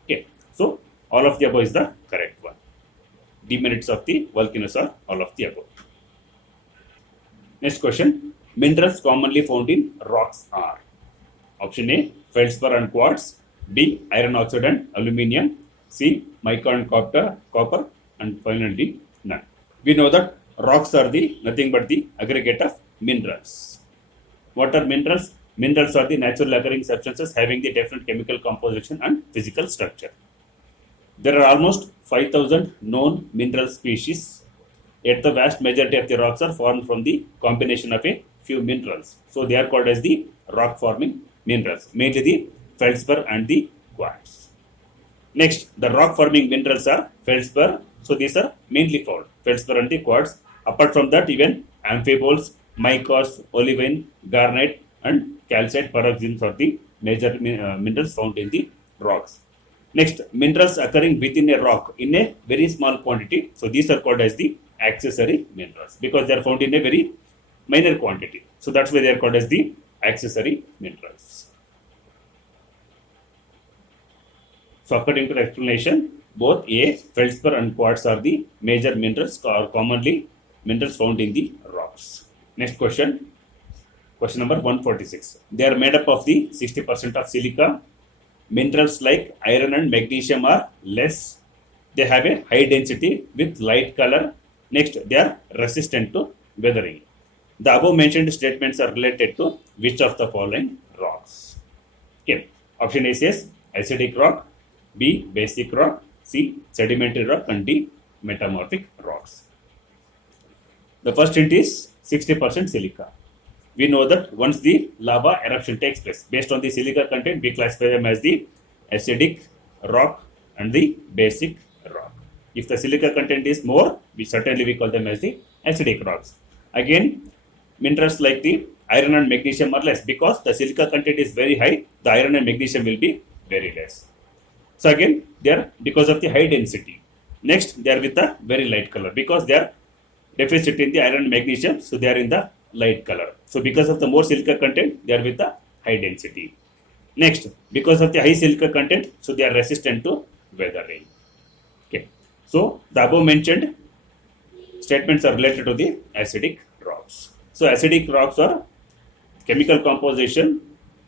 Okay, so all of the above is the correct one. Demerits of the volcanoes are all of the above. Next question. Minerals commonly found in rocks are: option A, feldspar and quartz, B, iron oxide and aluminium, C, mica and copper, and finally none. We know that rocks are the nothing but the aggregate of minerals. What are minerals? Minerals are the natural occurring substances having the different chemical composition and physical structure. There are almost 5,000 known mineral species, yet the vast majority of the rocks are formed from the combination of a few minerals. So they are called as the rock forming minerals, mainly the feldspar and the quartz. Next, the rock forming minerals are feldspar. So these are mainly found, feldspar and the quartz. Apart from that, even amphiboles, micas, olivine, garnet, and calcite pyroxenes are the major minerals found in the rocks. Next, minerals occurring within a rock in a very small quantity. So these are called as the accessory minerals because they are found in a very minor quantity. So that's why they are called as the accessory minerals. So according to the explanation, both A, feldspar and quartz are the major minerals or commonly minerals found in the rocks. Next question. Question number 146. They are made up of the 60% of silica. Minerals like iron and magnesium are less. They have a high density with light color. Next, they are resistant to weathering. The above mentioned statements are related to which of the following rocks? Okay. Option A says acidic rock, B, basic rock, C, sedimentary rock, and D, metamorphic rocks. The first hint is 60% silica. We know that once the lava eruption takes place, based on the silica content, we classify them as the acidic rock and the basic rock. If the silica content is more, we call them as the acidic rocks. Again, minerals like the iron and magnesium are less because the silica content is very high, the iron and magnesium will be very less. So again, they are because of the high density. Next, they are with a very light color because they are deficit in the iron and magnesium, so they are in the light color. So because of the more silica content, they are with a high density. Next, because of the high silica content, so they are resistant to weathering. Okay. So the above mentioned statements are related to the acidic rocks. So acidic rocks are chemical composition.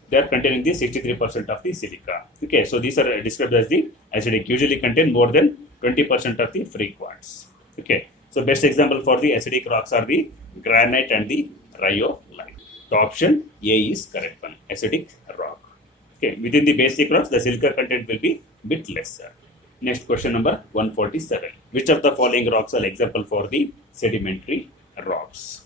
They are containing the 63% of the silica. Okay. So these are described as the acidic. Usually contain more than 20% of the free quartz. Okay. So best example for the acidic rocks are the granite and the rhyolite. The option A is correct one, acidic rock. Okay, within the basic rocks, the silica content will be bit lesser. Next question number 147. Which of the following rocks are example for the sedimentary rocks?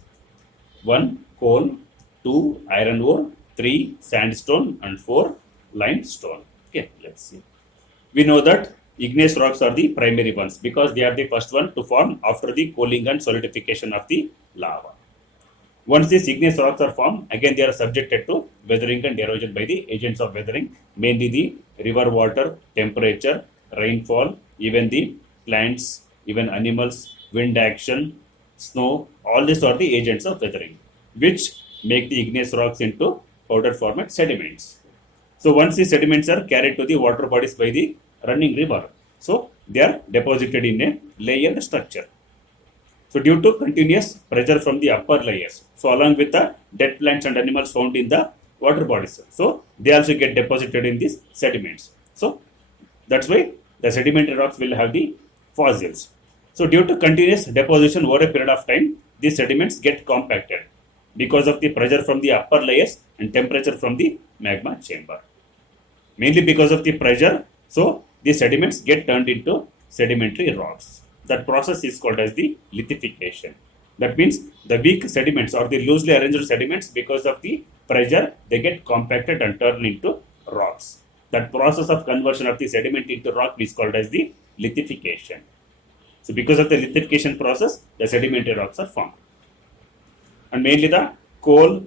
1. Coal, 2. Iron ore, 3. Sandstone, and 4. Limestone. Okay, let's see. We know that Igneous rocks are the primary ones because they are the first one to form after the cooling and solidification of the lava. Once these igneous rocks are formed, again they are subjected to weathering and erosion by the agents of weathering, mainly the river water, temperature, rainfall, even the plants, even animals, wind action, snow. All these are the agents of weathering, which make the igneous rocks into powder format sediments. So once the sediments are carried to the water bodies by the running river, so they are deposited in a layered structure. So due to continuous pressure from the upper layers, so along with the dead plants and animals found in the water bodies, so they also get deposited in these sediments. So that's why the sedimentary rocks will have the fossils. So due to continuous deposition over a period of time, these sediments get compacted because of the pressure from the upper layers and temperature from the magma chamber. Mainly because of the pressure, so the sediments get turned into sedimentary rocks. That process is called as the lithification. That means the weak sediments or the loosely arranged sediments, because of the pressure, they get compacted and turned into rocks. That process of conversion of the sediment into rock is called as the lithification. So because of the lithification process, the sedimentary rocks are formed. And mainly the coal,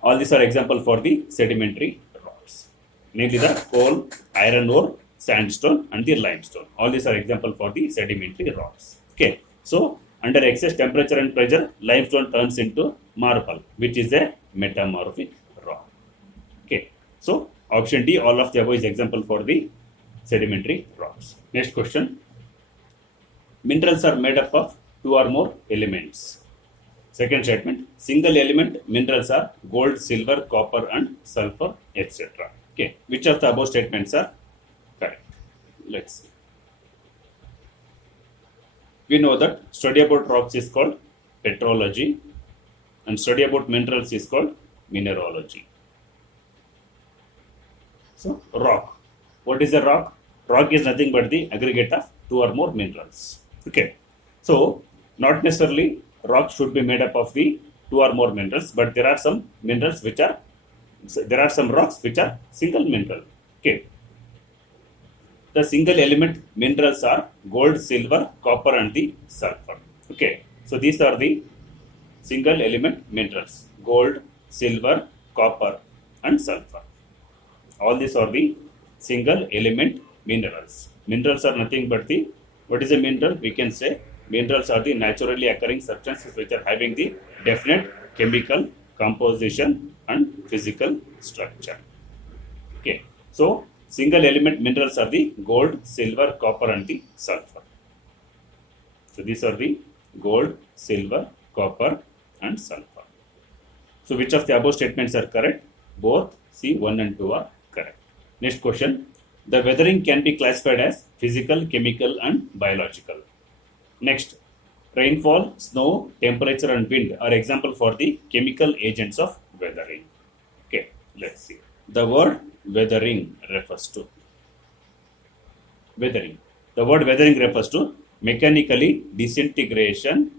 all these are example for the sedimentary rocks. Namely the coal, iron ore, sandstone and the limestone. All these are example for the sedimentary rocks. Okay. So under excess temperature and pressure, limestone turns into marble, which is a metamorphic rock. Okay. So option D, all of the above is example for the sedimentary rocks. Next question. Minerals are made up of two or more elements. Second statement, single element minerals are gold, silver, copper and sulfur, etc. Okay. Which of the above statements are correct? Let's see. We know that study about rocks is called petrology and study about minerals is called mineralogy. So, rock. What is a rock? Rock is nothing but the aggregate of two or more minerals. Okay. So, not necessarily rock should be made up of the two or more minerals, but there are some minerals which are, there are some rocks which are single mineral. Okay. The single element minerals are gold, silver, copper and the sulfur. Okay. So these are the single element minerals, gold, silver, copper and sulfur. All these are the single element minerals. Minerals are nothing but the, what is a mineral? We can say minerals are the naturally occurring substances which are having the definite chemical composition and physical structure. Okay. So single element minerals are the gold, silver, copper and the sulfur. So these are the gold, silver, copper and sulfur. So which of the above statements are correct? Both C, 1 and 2 are correct. Next question. The weathering can be classified as physical, chemical and biological. Next. Rainfall, snow, temperature and wind are example for the chemical agents of weathering. Okay, let's see. The word weathering refers to weathering. The word weathering refers to mechanically disintegration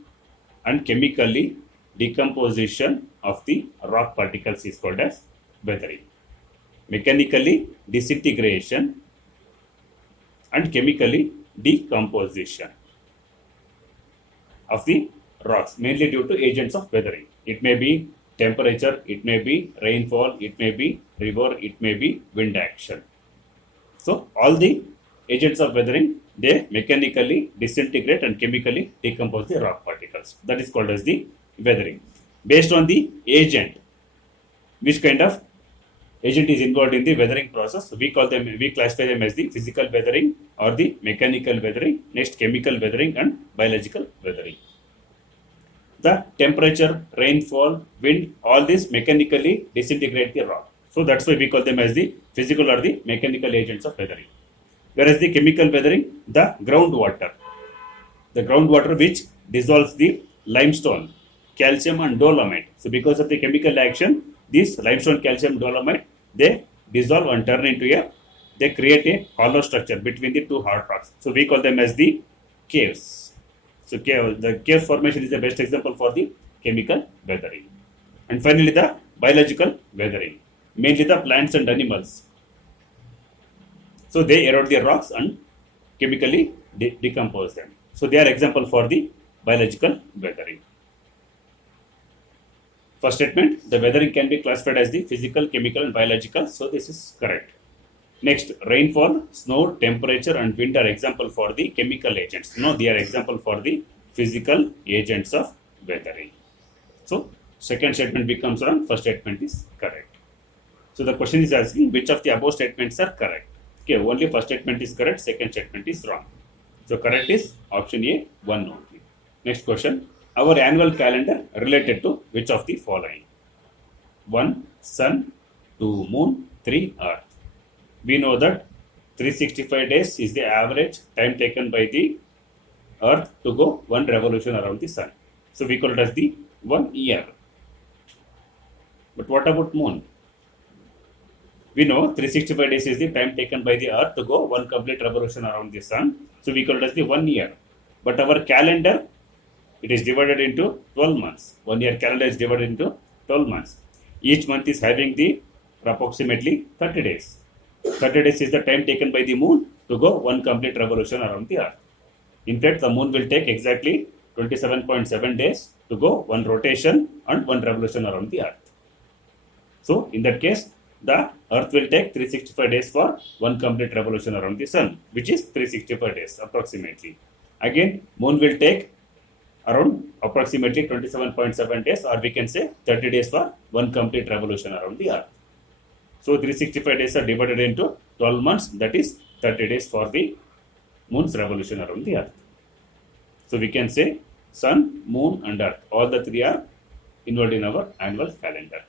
and chemically decomposition of the rock particles is called as weathering. Mechanically disintegration and chemically decomposition of the rocks, mainly due to agents of weathering. It may be temperature, it may be rainfall, it may be river, it may be wind action. So all the agents of weathering, they mechanically disintegrate and chemically decompose the rock particles. That is called as the weathering. Based on the agent, which kind of agent is involved in the weathering process, we classify them as the physical weathering or the mechanical weathering, next chemical weathering and biological weathering. The temperature, rainfall, wind, all these mechanically disintegrate the rock. So that's why we call them as the physical or the mechanical agents of weathering. Whereas the chemical weathering, the groundwater. The groundwater which dissolves the limestone, calcium and dolomite. So because of the chemical action, these limestone, calcium, dolomite, they dissolve and turn into they create a hollow structure between the two hard rocks. So we call them as the caves. So the cave formation is the best example for the chemical weathering. And finally the biological weathering, mainly the plants and animals. So they erode the rocks and chemically decompose them. So they are example for the biological weathering. First statement, the weathering can be classified as the physical, chemical and biological. So this is correct. Next, rainfall, snow, temperature and wind are example for the chemical agents. No, they are example for the physical agents of weathering. So second statement becomes wrong, first statement is correct. So the question is asking which of the above statements are correct. Okay, only first statement is correct, second statement is wrong. So correct is option A, 1 only. Next question, our annual calendar related to which of the following? 1. Sun, 2. Moon, 3. Earth. We know that 365 days is the average time taken by the Earth to go one revolution around the Sun. So we call it as the 1 year. But what about Moon? We know 365 days is the time taken by the Earth to go one complete revolution around the Sun. So we call it as the 1 year. But our calendar, it is divided into 12 months. 1 year calendar is divided into 12 months. Each month is having the approximately 30 days. 30 days is the time taken by the Moon to go one complete revolution around the Earth. In fact, the Moon will take exactly 27.7 days to go one rotation and one revolution around the Earth. So, in that case, the Earth will take 365 days for one complete revolution around the Sun, which is 365 days approximately. Again, Moon will take around approximately 27.7 days, or we can say 30 days for one complete revolution around the Earth. So 365 days are divided into 12 months, that is 30 days for the Moon's revolution around the Earth. So we can say Sun, Moon and Earth, all the three are involved in our annual calendar.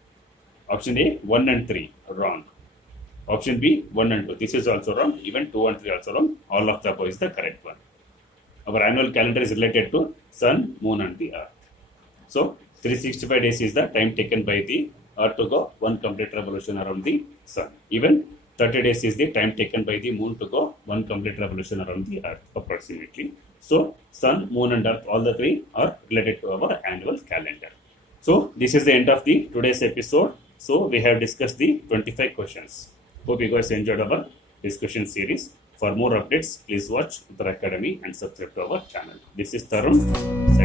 Option A, 1 and 3, wrong. Option B, 1 and 2, this is also wrong. Even 2 and 3 also wrong. All of the above is the correct one. Our annual calendar is related to Sun, Moon and the Earth. So 365 days is the time taken by the Earth to go one complete revolution around the Sun. Even 30 days is the time taken by the Moon to go one complete revolution around the Earth approximately. So Sun, Moon and Earth, all the three are related to our annual calendar. So this is the end of the today's episode. So we have discussed the 25 questions. Hope you guys enjoyed our discussion series. For more updates, please watch Uttara Academy and subscribe to our channel. This is Tharun.